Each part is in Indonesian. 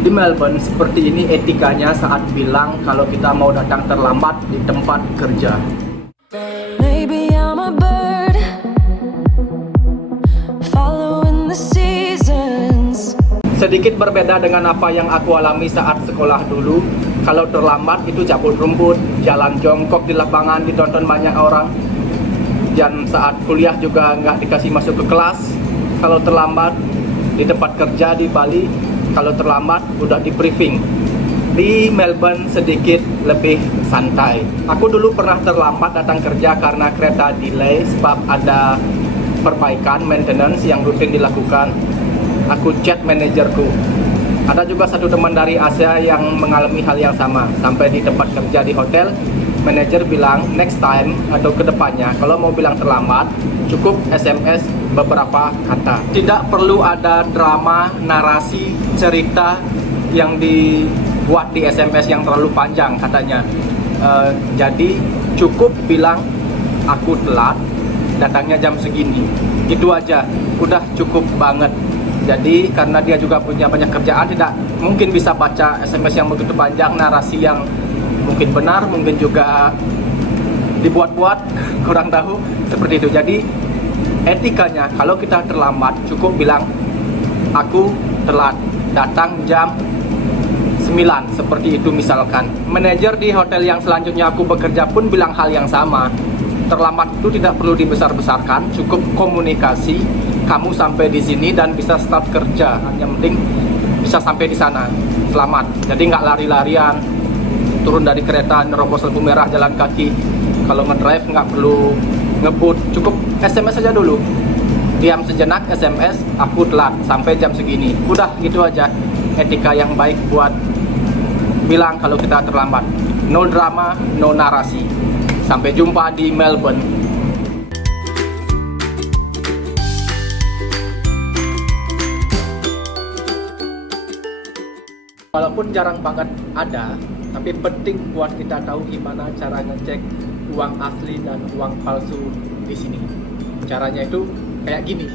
Di Melbourne seperti ini etikanya saat bilang kalau kita mau datang terlambat di tempat kerja. Maybe I'm a bird following the seasons. Sedikit berbeda dengan apa yang aku alami saat sekolah dulu. Kalau terlambat itu cabut rumput, jalan jongkok di lapangan, ditonton banyak orang. Dan saat kuliah juga nggak dikasih masuk ke kelas. Kalau terlambat di tempat kerja di Bali, kalau terlambat udah di briefing. Di Melbourne sedikit lebih santai. Aku dulu pernah terlambat datang kerja karena kereta delay sebab ada perbaikan maintenance yang rutin dilakukan. Aku chat manajerku. Ada juga satu teman dari Asia yang mengalami hal yang sama. Sampai di tempat kerja di hotel, manajer bilang next time atau kedepannya kalau mau bilang terlambat cukup SMS beberapa kata. Tidak perlu ada drama, narasi, cerita yang dibuat di SMS yang terlalu panjang katanya. Jadi cukup bilang aku telat, datangnya jam segini. Itu aja, udah cukup banget. Jadi karena dia juga punya banyak kerjaan, tidak mungkin bisa baca SMS yang begitu panjang, narasi yang mungkin benar, mungkin juga dibuat-buat, kurang tahu seperti itu. Jadi etikanya kalau kita terlambat cukup bilang aku telat, datang jam 9 seperti itu misalkan. Manajer di hotel yang selanjutnya aku bekerja pun bilang hal yang sama. Terlambat itu tidak perlu dibesar-besarkan, cukup komunikasi. Kamu sampai di sini dan bisa start kerja. Yang penting bisa sampai di sana selamat. Jadi nggak lari-larian, turun dari kereta nerobos lampu merah jalan kaki. Kalau ngedrive nggak perlu ngebut, cukup SMS saja dulu. Diam sejenak SMS, aku telat sampai jam segini. Udah gitu aja. Etika yang baik buat bilang kalau kita terlambat. No drama, no narasi. Sampai jumpa di Melbourne. Walaupun jarang banget ada, tapi penting buat kita tahu gimana cara ngecek uang asli dan uang palsu di sini. Caranya itu kayak gini.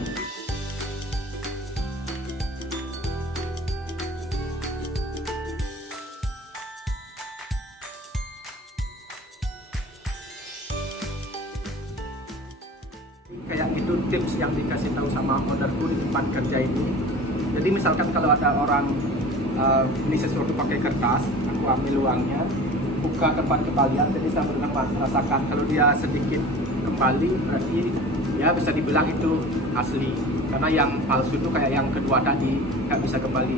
Kayak itu tips yang dikasih tahu sama ownerku di tempat kerja itu. Jadi misalkan kalau ada orang ini sesuatu pakai kertas, aku ambil uangnya, buka tempat kembalian, jadi saya benar merasakan kalau dia sedikit kembali berarti ya bisa dibilang itu asli, karena yang palsu itu kayak yang kedua tadi nggak bisa kembali.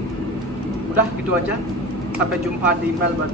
Udah gitu aja, sampai jumpa di Melbourne.